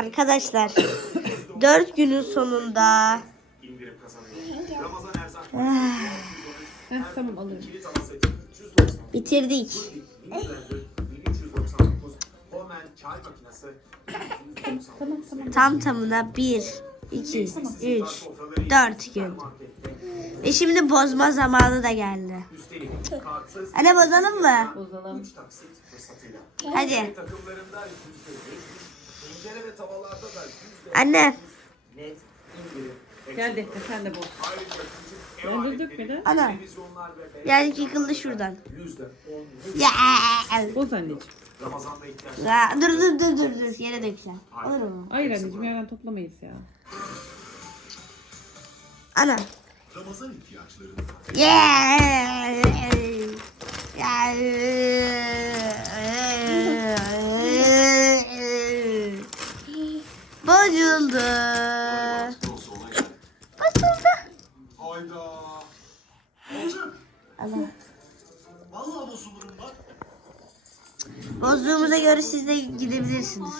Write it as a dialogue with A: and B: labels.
A: Arkadaşlar 4 günün sonunda
B: tamam alıyorum.
C: kilit hava seti 390
A: bitirdik.
C: mini blender 1399 Homen çay makinesi
B: Tamam tamam.
A: Tam tamına 1, 2, 3, 4 gün. Ve şimdi bozma zamanı da geldi. Anne bozalım mı?
B: Bozalım.
C: 3 taksit fırsatıyla.
A: Hadi. Anne.
C: net indirim.
B: Gel Defne sen de
C: küçük ev
B: Ben de.
A: Ana. Yani yıkıldı şuradan.
C: yüzde on
A: Ya.
B: Boz anneciğim.
C: Ramazan'da ihtiyaç
A: Ya, Dur dur dur dur dur yere döksen. Olur mu?
B: Hayır anneciğim yerden toplamayız ya.
A: Ana.
C: Ramazan ihtiyaçlarını
A: Yeah. Bozuldu. Bozuldu.
C: Hayda.
A: Allah.
C: Vallahi bozulurum bak.
A: Bozduğumuza göre siz de gidebilirsiniz.